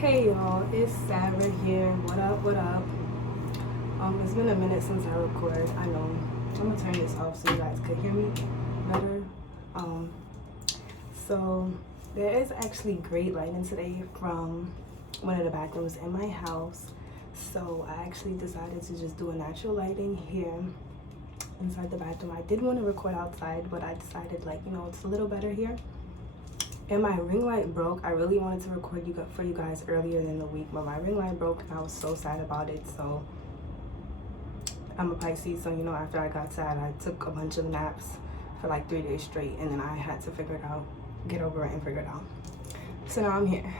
Hey y'all, it's Sarah here. What up, what up? It's been a minute since I record. I know. I'm gonna turn this off so you guys could hear me better. Um, so there is actually great lighting today from one of the bathrooms in my house. So I actually decided to just do a natural lighting here inside the bathroom. I did want to record outside, but I decided it's a little better here. And my ring light broke. I really wanted to record for you guys earlier in the week, but my ring light broke and I was so sad about it. So I'm a Pisces, so after I got sad, I took a bunch of naps for like 3 days straight, and then I had to figure it out, get over it and figure it out. So now I'm here.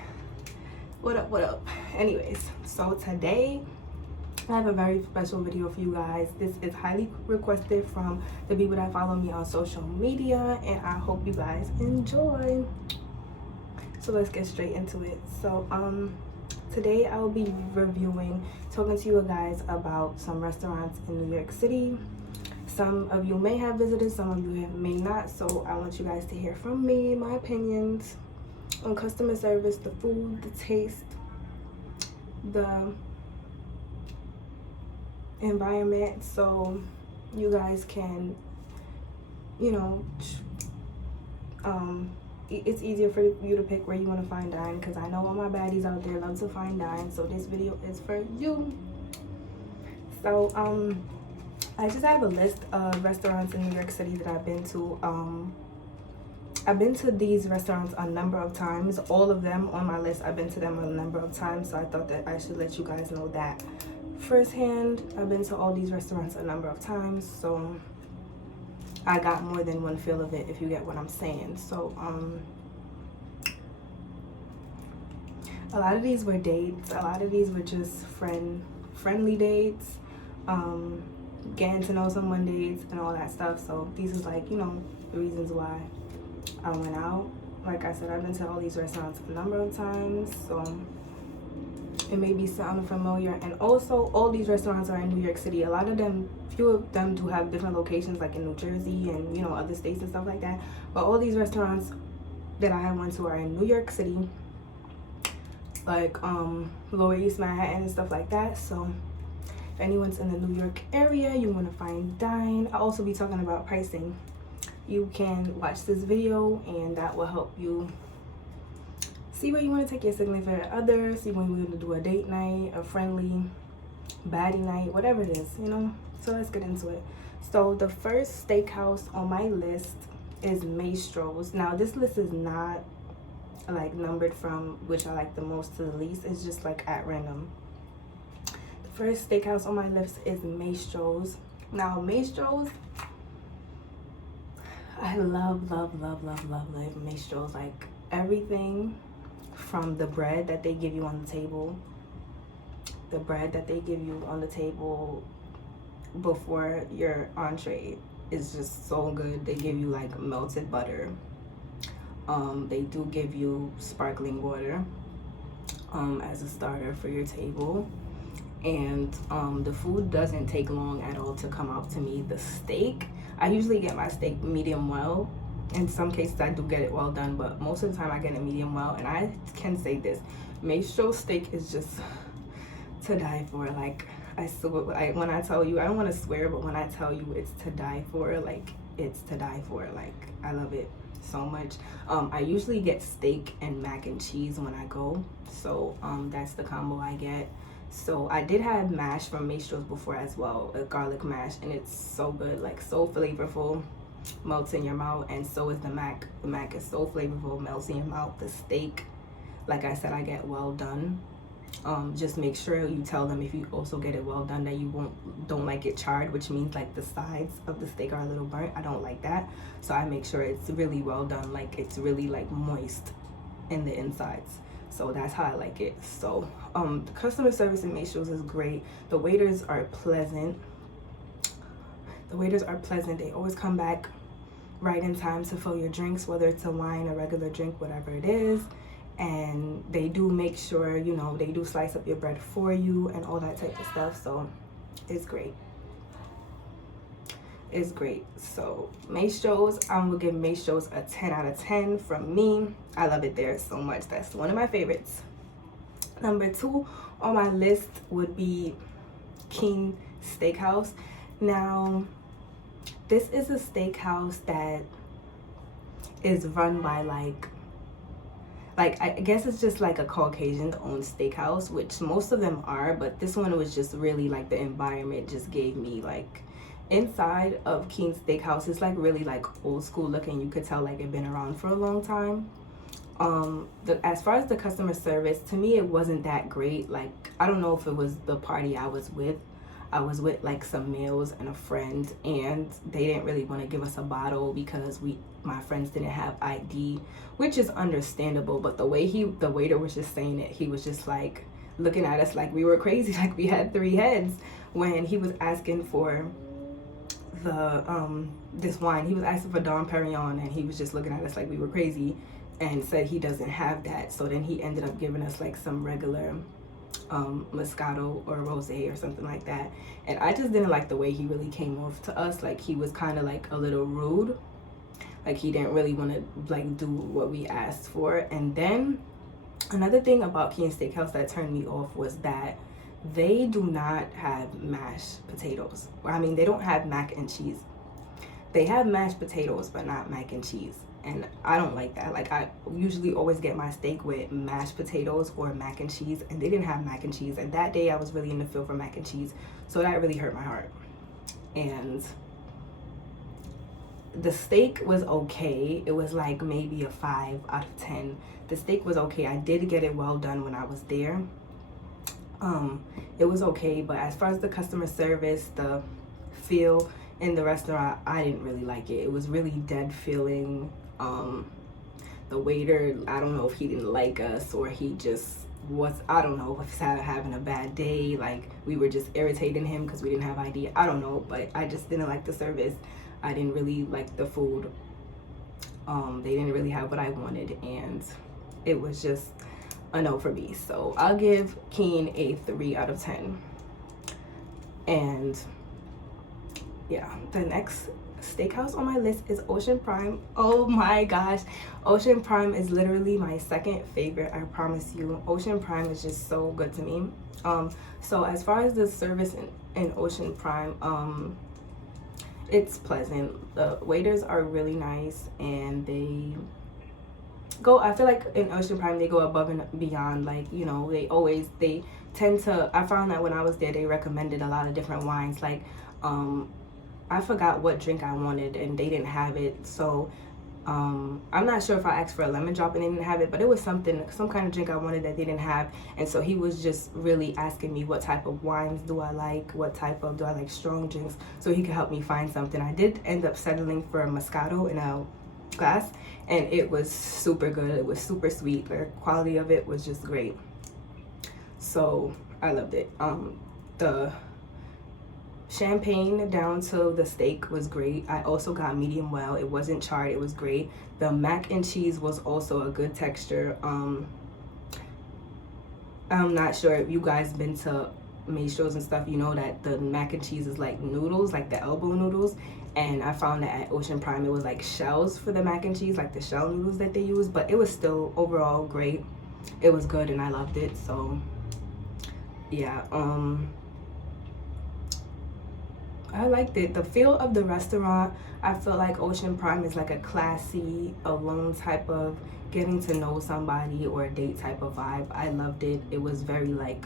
What up, what up? Anyways, so today I have a very special video for you guys. This is highly requested from the people that follow me on social media, and I hope you guys enjoy. So let's get straight into it. So today I will be talking to you guys about some restaurants in New York City. Some of you may have visited, some of you may not, so I want you guys to hear from me, my opinions on customer service, the food, the taste, the environment, so you guys can it's easier for you to pick where you want to fine dine, because I know all my baddies out there love to fine dine, so this video is for you. So I just have a list of restaurants in New York City that I've been to. I've been to these restaurants a number of times. All of them on my list, I've been to them a number of times, so I thought that I should let you guys know that firsthand. I've been to all these restaurants a number of times, so I got more than one feel of it, if you get what I'm saying. So a lot of these were dates, a lot of these were just friendly dates, getting to know someone dates and all that stuff. So these is the reasons why I went out. Like I said, I've been to all these restaurants a number of times, so it may be sound familiar. And also, all these restaurants are in New York City. A lot of them, few of them do have different locations, like in New Jersey and other states and stuff like that. But all these restaurants that I have went to are in New York City, like Lower East Manhattan and stuff like that. So if anyone's in the New York area, you want to fine dine, I'll also be talking about pricing. You can watch this video and that will help you see where you want to take your significant other, see when you want to do a date night, a friendly baddie night, whatever it is, So let's get into it. So the first steakhouse on my list is Maestro's. Now this list is not like numbered from which I like the most to the least. It's just like at random. The first steakhouse on my list is Maestro's. Now Maestro's, I love Maestro's. Like everything from the bread that they give you on the table, before your entree is just so good. They give you like melted butter. They do give you sparkling water as a starter for your table. And the food doesn't take long at all to come out to me. The steak, I usually get my steak medium well. In some cases I do get it well done, but most of the time I get it medium well. And I can say this, Maestro's steak is just to die for. Like when I tell you, I don't want to swear, but when I tell you it's to die for, like it's to die for. Like I love it so much. I usually get steak and mac and cheese when I go, so that's the combo I get. So I did have mash from Maestro's before as well, a garlic mash, and it's so good, like so flavorful, melts in your mouth. And so is the mac. The mac is so flavorful, melts in your mouth. The steak, like I said, I get well done. Just make sure you tell them if you also get it well done that you don't like it charred, which means like the sides of the steak are a little burnt. I don't like that, so I make sure it's really well done, like it's really like moist in the insides. So that's how I like it. So the customer service in Maestro's is great. The waiters are pleasant. They always come back right in time to fill your drinks, whether it's a wine, a regular drink, whatever it is. And they do make sure, they do slice up your bread for you and all that type of stuff. So it's great. It's great. So Maestro's, I'm gonna give Maestro's a 10 out of 10 from me. I love it there so much. That's one of my favorites. Number 2 on my list would be King Steakhouse. Now, this is a steakhouse that is run by like I guess it's just like a Caucasian owned steakhouse, which most of them are, but this one was just really like the environment just gave me like inside of King Steakhouse. It's like really like old school looking. You could tell like it been around for a long time. As far as the customer service, to me it wasn't that great. Like, I don't know if it was the party I was with like some males and a friend, and they didn't really want to give us a bottle because my friends didn't have ID, which is understandable. But the way the waiter was just saying it, he was just like looking at us like we were crazy, like we had 3 heads. When he was asking for the this wine, he was asking for Dom Perignon, and he was just looking at us like we were crazy and said he doesn't have that. So then he ended up giving us like some regular Moscato or Rosé or something like that. And I just didn't like the way he really came off to us. Like, he was kind of like a little rude. Like, he didn't really want to like do what we asked for. And then another thing about King Steakhouse that turned me off was that they do not have mashed potatoes. I mean, they don't have mac and cheese. They have mashed potatoes, but not mac and cheese. And I don't like that. Like, I usually always get my steak with mashed potatoes or mac and cheese, and they didn't have mac and cheese. And that day I was really in the field for mac and cheese, so that really hurt my heart. And the steak was okay. It was like maybe a 5 out of 10. The steak was okay. I did get it well done when I was there. It was okay, but as far as the customer service, the feel in the restaurant, I didn't really like it. It was really dead feeling. The waiter, I don't know if he didn't like us or he just was, I don't know if he's having a bad day. Like, we were just irritating him because we didn't have ID. I don't know, but I just didn't like the service. I didn't really like the food. They didn't really have what I wanted, and it was just a no for me. So I'll give Keen a 3 out of 10. And yeah, the next steakhouse on my list is Ocean Prime. Oh my gosh, Ocean Prime is literally my second favorite, I promise you. Ocean Prime is just so good to me. So as far as the service in Ocean Prime, it's pleasant. The waiters are really nice, and I feel like in Ocean Prime they go above and beyond. Like, you know, they tend to, I found that when I was there, they recommended a lot of different wines. Like, I forgot what drink I wanted and they didn't have it. So I'm not sure if I asked for a lemon drop and they didn't have it, but it was some kind of drink I wanted that they didn't have. And so he was just really asking me what type of wines do I like, do I like strong drinks, so he could help me find something. I did end up settling for a Moscato in a glass, and it was super good. It was super sweet. The quality of it was just great. So I loved it. The champagne down to the steak was great. I also got medium well. It wasn't charred. It was great. The mac and cheese was also a good texture. I'm not sure if you guys been to Maestros and stuff. You know that the mac and cheese is like noodles, like the elbow noodles. And I found that at Ocean Prime it was like shells for the mac and cheese, like the shell noodles that they use. But it was still overall great. It was good and I loved it. So yeah, I liked it. The feel of the restaurant, I feel like Ocean Prime is like a classy, alone type of getting to know somebody or a date type of vibe. I loved it. It was very like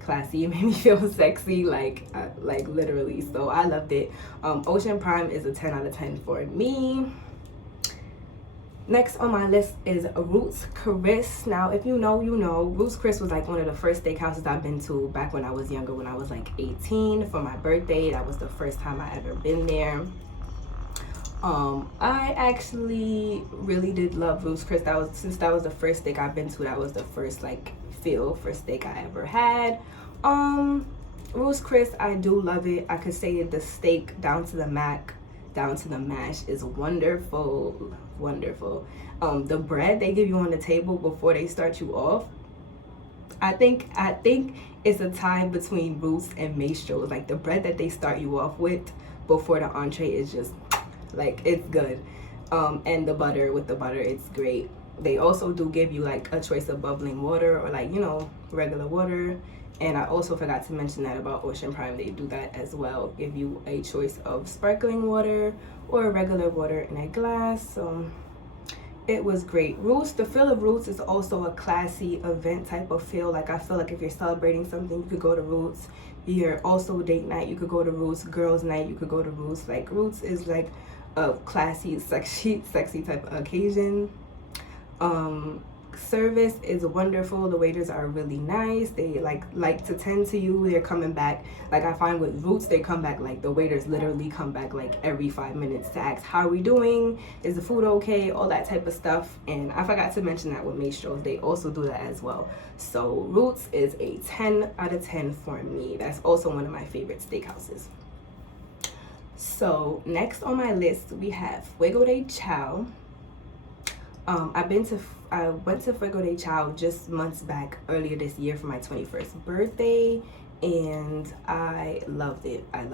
classy. It made me feel sexy, like literally. So I loved it. Ocean Prime is a 10 out of 10 for me. Next on my list is Ruth's Chris. Now, if you know, you know. Ruth's Chris was like one of the first steakhouses I've been to back when I was younger, when I was like 18 for my birthday. That was the first time I ever been there. I actually really did love Ruth's Chris. Since that was the first steak I've been to, that was the first like feel for steak I ever had. Ruth's Chris, I do love it. I could say the steak down to the mash is wonderful. The bread they give you on the table before they start you off, I think it's a tie between Ruth's and Maestros. Like, the bread that they start you off with before the entree is just like, it's good. And the butter, it's great. They also do give you like a choice of bubbling water or like, you know, regular water. And I also forgot to mention that about Ocean Prime. They do that as well, give you a choice of sparkling water or regular water in a glass. So it was great. Roots, the feel of Roots is also a classy event type of feel. Like I feel like if you're celebrating something, you could go to Roots. You're also date night, you could go to Roots. Girls night, you could go to Roots. Like Roots is like a classy, sexy type of occasion. Service is wonderful. The waiters are really nice. They like to tend to you. They're coming back. Like I find with Roots, they come back, like the waiters literally come back like every 5 minutes to ask how are we doing, is the food okay, all that type of stuff. And I forgot to mention that with Maestros, they also do that as well. So Roots is a 10 out of 10 for me. That's also one of my favorite steakhouses. So next on my list we have Fuego de Chao. I went to Fuego de Chao just months back, earlier this year, for my 21st birthday, and I loved it. I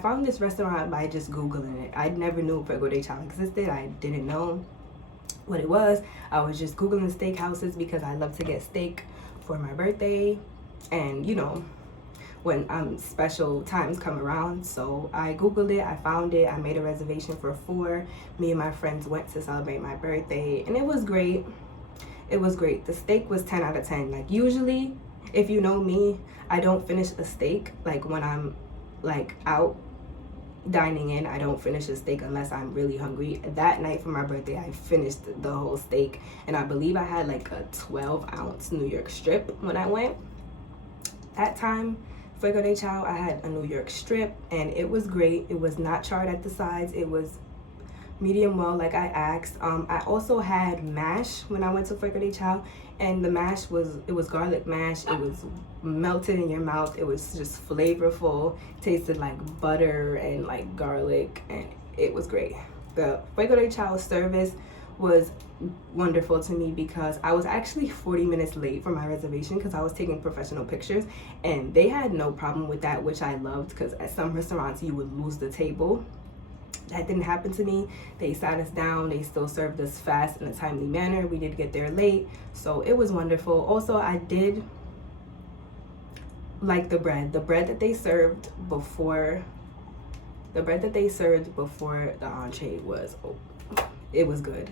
found this restaurant by just Googling it. I never knew Fuego de Chao existed. I didn't know what it was. I was just Googling steakhouses because I love to get steak for my birthday, and you know, when special times come around. So I Googled it, I found it, I made a reservation for 4. Me and my friends went to celebrate my birthday, and it was great. It was great. The steak was 10 out of 10. Like usually, if you know me, I don't finish a steak. Like when I'm like out dining in, I don't finish a steak unless I'm really hungry. That night for my birthday, I finished the whole steak, and I believe I had like a 12-ounce New York strip when I went. That time, Fuego de Chao, I had a New York strip, and it was great. It was not charred at the sides. It was medium well, like I asked. I also had mash when I went to Fuego de Chao, and the mash was garlic mash. It was melted in your mouth. It was just flavorful. Tasted like butter and like garlic, and it was great. The Fuego de Chao service was wonderful to me because I was actually 40 minutes late for my reservation because I was taking professional pictures, and they had no problem with that, which I loved, because at some restaurants you would lose the table. That didn't happen to me. They sat us down. They still served us fast in a timely manner. We did get there late, so it was wonderful. Also, I did like the bread that they served before the entree was, it was good.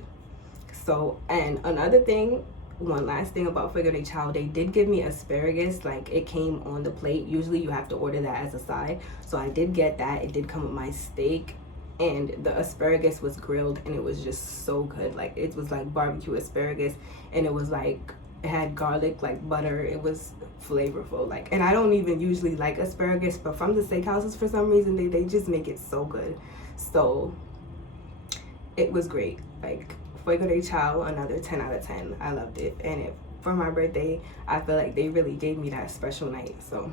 So, and another thing, one last thing about Fuego de Chao, they did give me asparagus. Like it came on the plate. Usually you have to order that as a side, so I did get that. It did come with my steak, and the asparagus was grilled, and it was just so good. Like it was like barbecue asparagus, and it was like, it had garlic, like butter. It was flavorful. Like, and I don't even usually like asparagus, but from the steakhouses, for some reason they just make it so good. So it was great. Like Fuego de Chao, another 10 out of 10. I loved it. And for my birthday, I feel like they really gave me that special night. So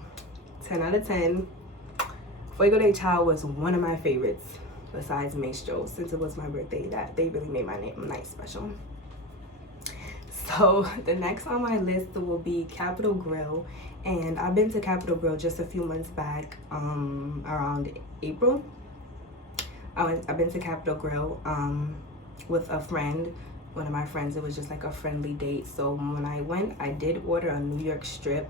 10 out of 10. Fuego de Chao was one of my favorites besides Maestro, since it was my birthday. That they really made my night special. So the next on my list will be Capital Grille, and I've been to Capital Grille just a few months back, around April. I've been to Capital Grille with a friend, one of my friends. It was just like a friendly date. So when I went, I did order a New York strip.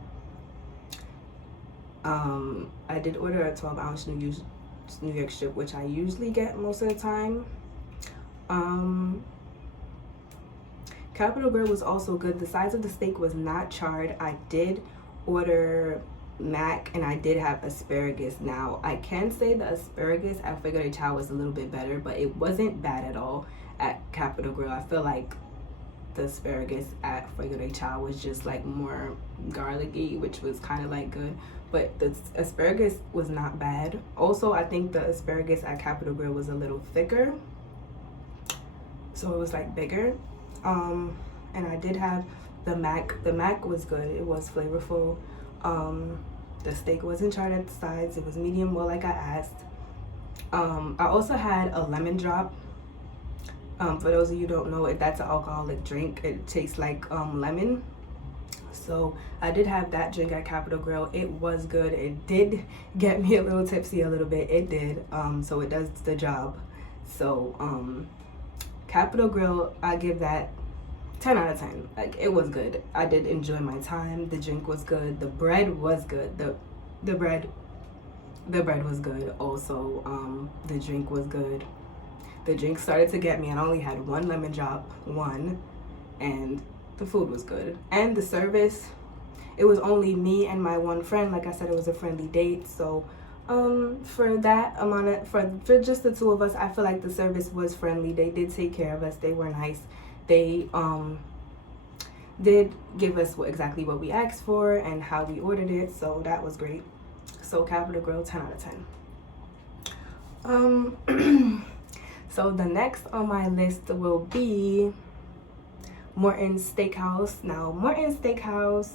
I did order a 12-ounce New York strip, which I usually get most of the time. Capital Grille was also good. The size of the steak was not charred. I did order mac, and I did have asparagus. Now I can say the asparagus at Fuego de Chao was a little bit better, but it wasn't bad at all at Capital Grille. I feel like the asparagus at Fuego de Chao was just like more garlicky, which was kind of like good, but the asparagus was not bad. Also, I think the asparagus at Capital Grille was a little thicker, so it was like bigger. And I did have the mac. The mac was good. It was flavorful. The steak wasn't charred at the sides. It was medium well, like I asked. I also had a lemon drop. For those of you who don't know, that's an alcoholic drink. It tastes like lemon. So I did have that drink at Capital Grille. It was good. It did get me a little tipsy a little bit. It did. So it does the job. So Capital Grille, I give that 10 out of 10. Like, it was good. I did enjoy my time. The drink was good. The bread was good. The bread was good. Also, the drink was good. The drink started to get me. I only had one lemon drop, and the food was good. And the service, it was only me and my one friend. Like I said, it was a friendly date. So for that amount of, for just the two of us, I feel like the service was friendly. They did take care of us. They were nice. They did give us exactly what we asked for and how we ordered it, so that was great. So Capital Grille, 10 out of 10. So the next on my list will be Morton's Steakhouse. Now, Morton's Steakhouse,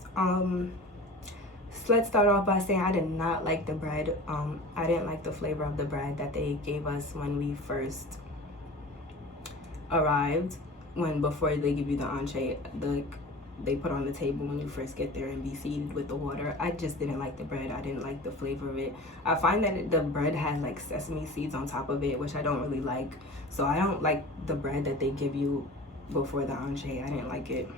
let's start off by saying I did not like the bread. I didn't like the flavor of the bread that they gave us when we first arrived. Before they give you the entree, they put on the table when you first get there and be seated with the water. I just didn't like the bread. I didn't like the flavor of it. I find that the bread has like sesame seeds on top of it, which I don't really like. So I don't like the bread that they give you before the entree. I didn't like it.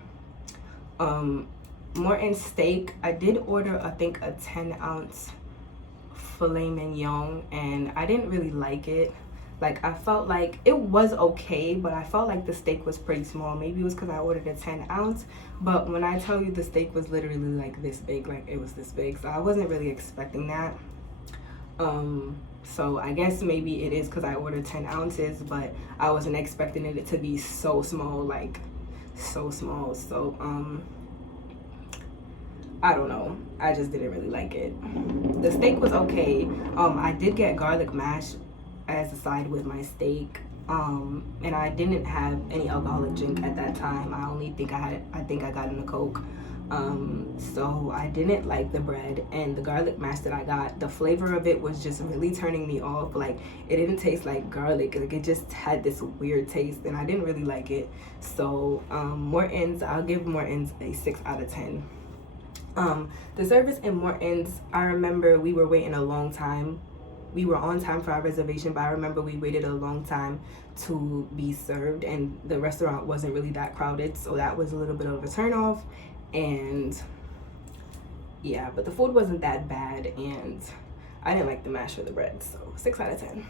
Morton's steak, I did order, I think, a 10-ounce filet mignon, and I didn't really like it. Like, I felt like it was okay, but I felt like the steak was pretty small. Maybe it was because I ordered a 10-ounce, but when I tell you the steak was literally like this big, like it was this big, so I wasn't really expecting that. So I guess maybe it is because I ordered 10 ounces, but I wasn't expecting it to be so small, like so small. So I don't know, I just didn't really like it. The steak was okay. I did get garlic mash as a side with my steak, and I didn't have any alcoholic drink at that time. I think I got in a Coke. So I didn't like the bread, and the garlic mash that I got, the flavor of it was just really turning me off. Like, it didn't taste like garlic, like it just had this weird taste, and I didn't really like it. So Morton's, I'll give Morton's a 6 out of 10. The service in Morton's, I remember we were waiting a long time. We were on time for our reservation, but I remember we waited a long time to be served, and the restaurant wasn't really that crowded, so that was a little bit of a turnoff. And yeah, but the food wasn't that bad, and I didn't like the mash or the bread, so 6 out of 10.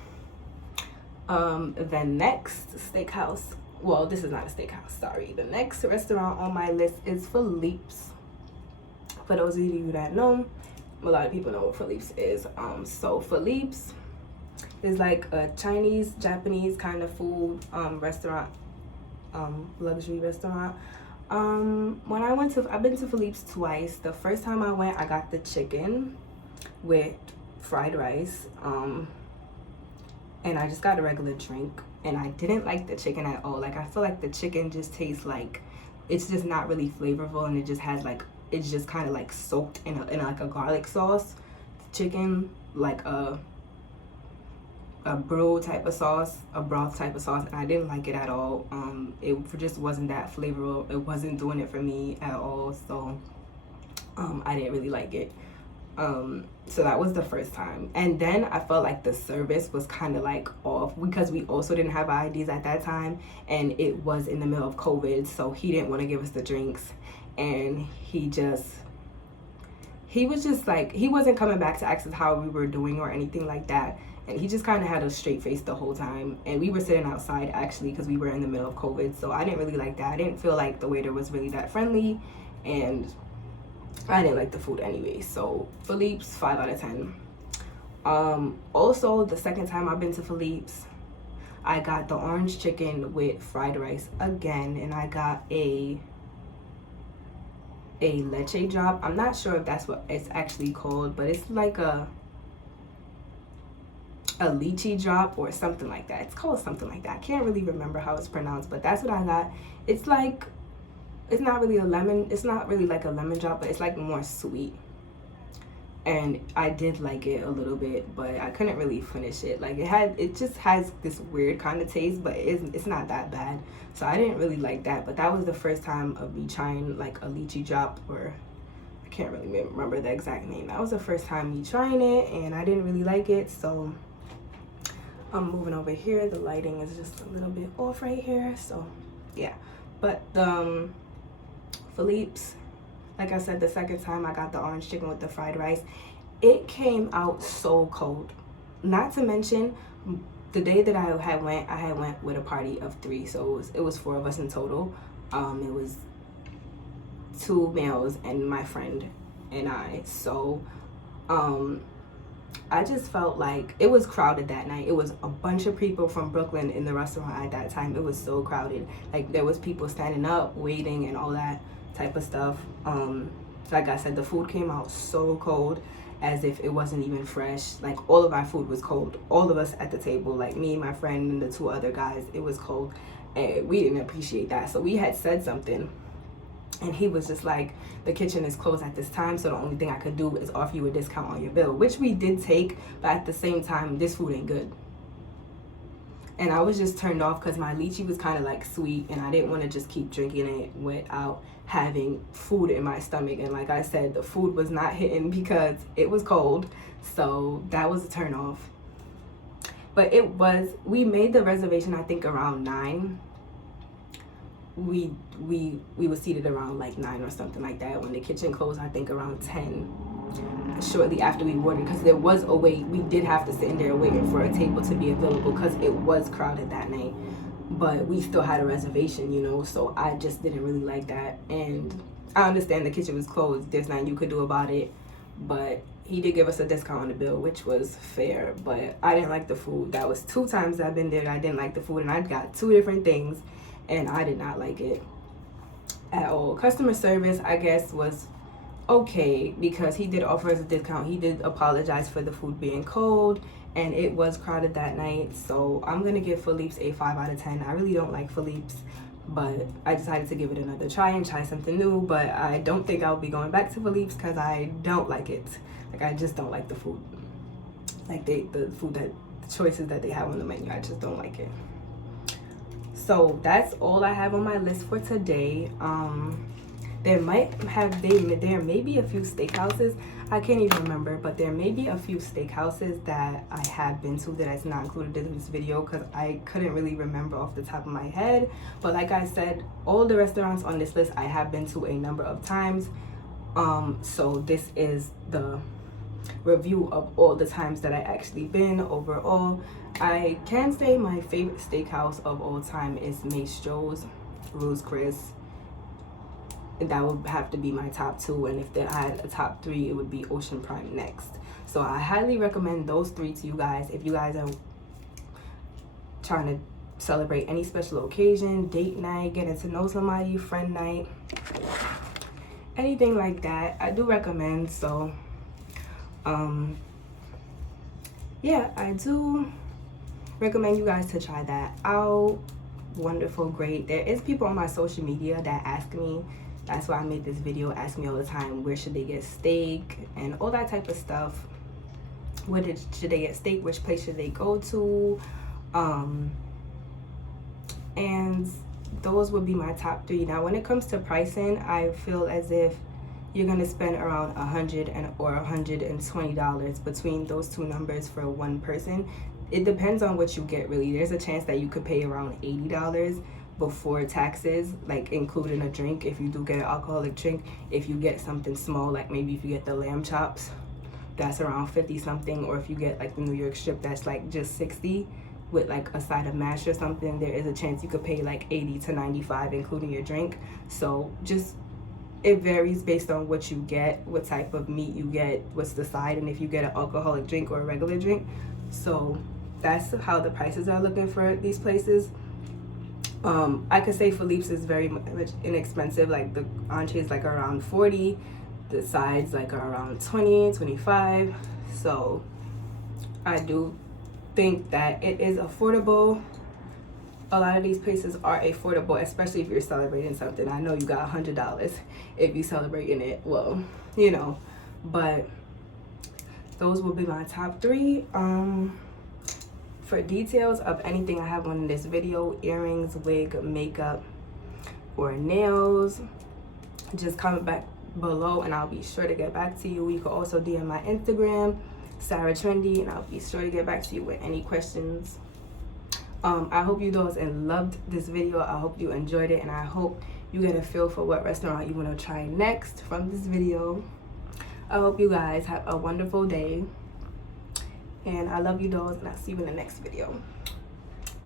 The next steakhouse, well, this is not a steakhouse, sorry. The next restaurant on my list is Philippe's. For those of you that know, a lot of people know what Philippe's is. So Philippe's is like a Chinese, Japanese kind of food restaurant, luxury restaurant. I've been to Philippe's twice. The first time I went, I got the chicken with fried rice, and I just got a regular drink, and I didn't like the chicken at all. Like, I feel like the chicken just tastes like, it's just not really flavorful, and it just has like, it's just kind of like soaked in like a garlic sauce. Chicken, like a broth type of sauce, and I didn't like it at all. It just wasn't that flavorful. It wasn't doing it for me at all, so I didn't really like it. So that was the first time, and then I felt like the service was kind of like off, because we also didn't have IDs at that time, and it was in the middle of COVID, so he didn't want to give us the drinks, and he was just like, he wasn't coming back to ask us how we were doing or anything like that. And he just kind of had a straight face the whole time. And we were sitting outside, actually, because we were in the middle of COVID. So I didn't really like that. I didn't feel like the waiter was really that friendly. And I didn't like the food anyway. So Philippe's, 5 out of 10. Also, the second time I've been to Philippe's, I got the orange chicken with fried rice again. And I got a leche drop. I'm not sure if that's what it's actually called, but it's like a lychee drop or something like that. It's called something like that. I can't really remember how it's pronounced, but that's what I got. It's like, it's not really like a lemon drop, but it's like more sweet, and I did like it a little bit, but I couldn't really finish it. Like, it just has this weird kind of taste, but it's not that bad, so I didn't really like that. But that was the first time of me trying like a lychee drop, or I can't really remember the exact name. That was the first time me trying it, and I didn't really like it. So I'm moving over here. The lighting is just a little bit off right here, so yeah. But Philippe's, like I said, the second time I got the orange chicken with the fried rice, it came out so cold. Not to mention, the day that I had went with a party of 3, so it was 4 of us in total. It was 2 males and my friend and I. So I just felt like it was crowded that night. It was a bunch of people from Brooklyn in the restaurant at that time. It was so crowded. Like, there was people standing up, waiting, and all that type of stuff. Like I said, the food came out so cold, as if it wasn't even fresh. Like, all of our food was cold. All of us at the table, like me, my friend, and the 2 other guys, it was cold. And we didn't appreciate that. So we had said something. And he was just like, the kitchen is closed at this time, so the only thing I could do is offer you a discount on your bill, which we did take, but at the same time, this food ain't good. And I was just turned off because my lychee was kind of like sweet, and I didn't want to just keep drinking it without having food in my stomach. And like I said, the food was not hitting because it was cold, so that was a turn off. But we made the reservation, I think, around 9. We were seated around like 9 or something like that. When the kitchen closed, I think around 10, shortly after we ordered, because there was a wait. We did have to sit in there waiting for a table to be available because it was crowded that night. But we still had a reservation, you know, so I just didn't really like that. And I understand the kitchen was closed. There's nothing you could do about it. But he did give us a discount on the bill, which was fair. But I didn't like the food. That was 2 times I've been there that I didn't like the food. And I got 2 different things, and I did not like it at all. Customer service, I guess, was okay because he did offer us a discount. He did apologize for the food being cold, and it was crowded that night. So I'm gonna give Philippe's a 5 out of 10. I really don't like Philippe's, but I decided to give it another try and try something new. But I don't think I'll be going back to Philippe's because I don't like it. Like, I just don't like the food. Like, the choices that they have on the menu, I just don't like it. So that's all I have on my list for today. There may be a few steakhouses. I can't even remember, but there may be a few steakhouses that I have been to that is not included in this video because I couldn't really remember off the top of my head. But like I said, all the restaurants on this list I have been to a number of times. So this is the review of all the times that I actually been overall. I can say my favorite steakhouse of all time is Maestro's Ruth's Chris. That would have to be my top 2, and if I had a top 3, it would be Ocean Prime next. So I highly recommend those 3 to you guys if you guys are trying to celebrate any special occasion, date night, getting to know somebody, friend night, anything like that. I do recommend. So yeah, I do recommend you guys to try that out. Wonderful, great. There is people on my social media that ask me, that's why I made this video, ask me all the time, where should they get steak and all that type of stuff. Should they get steak? Which place should they go to? And those would be my top 3. Now, when it comes to pricing, I feel as if you're gonna spend around $100 or $120 between those 2 numbers for one person. It depends on what you get, really. There's a chance that you could pay around $80 before taxes, like including a drink if you do get an alcoholic drink. If you get something small, like maybe if you get the lamb chops, that's around 50 something, or if you get like the New York strip, that's like just 60 with like a side of mash or something. There is a chance you could pay like 80 to 95 including your drink. So just, it varies based on what you get, what type of meat you get, what's the side, and if you get an alcoholic drink or a regular drink. So that's how the prices are looking for these places. I could say Philippe's is very much inexpensive. Like, the entrees like around 40, the sides like are around 20, 25. So I do think that it is affordable. A lot of these places are affordable, especially if you're celebrating something. I know you got $100 if you're celebrating it, well, you know. But those will be my top 3. For details of anything I have on this video, earrings, wig, makeup, or nails, just comment back below and I'll be sure to get back to you. You can also DM my Instagram Sarah Trendy, and I'll be sure to get back to you with any questions. I hope you guys loved this video. I hope you enjoyed it, and I hope you get a feel for what restaurant you want to try next from this video. I hope you guys have a wonderful day, and I love you guys, and I'll see you in the next video.